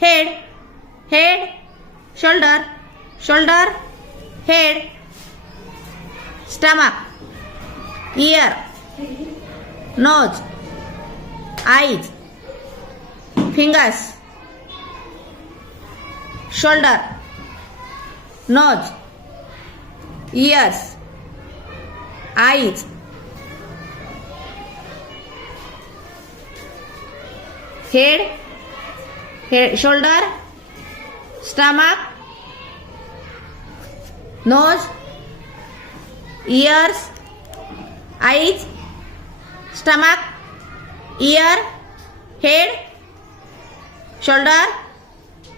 head, head, shoulder, shoulder, head, stomach, ear, nose, eyes, fingers, shoulder, nose, ears, eyes, head, shoulder, stomach, nose, ears, eyes, stomach, ear, head, shoulder,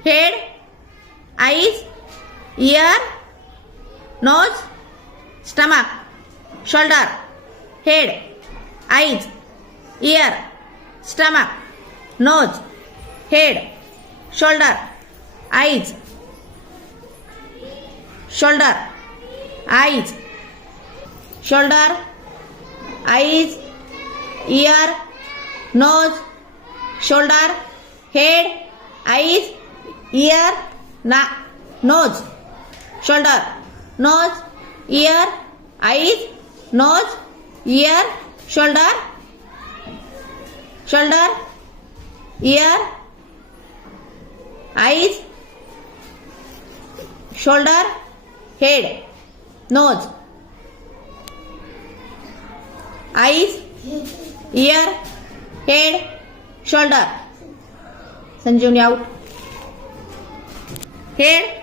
head, eyes, ear, nose, stomach, shoulder, head, eyes, ear, stomach, nose, head, shoulder, eyes, shoulder, eyes, shoulder, eyes, ear, nose, shoulder, head, eyes, ear, nose, shoulder, nose, ear, eyes, nose, ear, shoulder, shoulder, ear, eyes, shoulder, head, nose, eyes, ear, head, shoulder. Sanjeevani out. Head,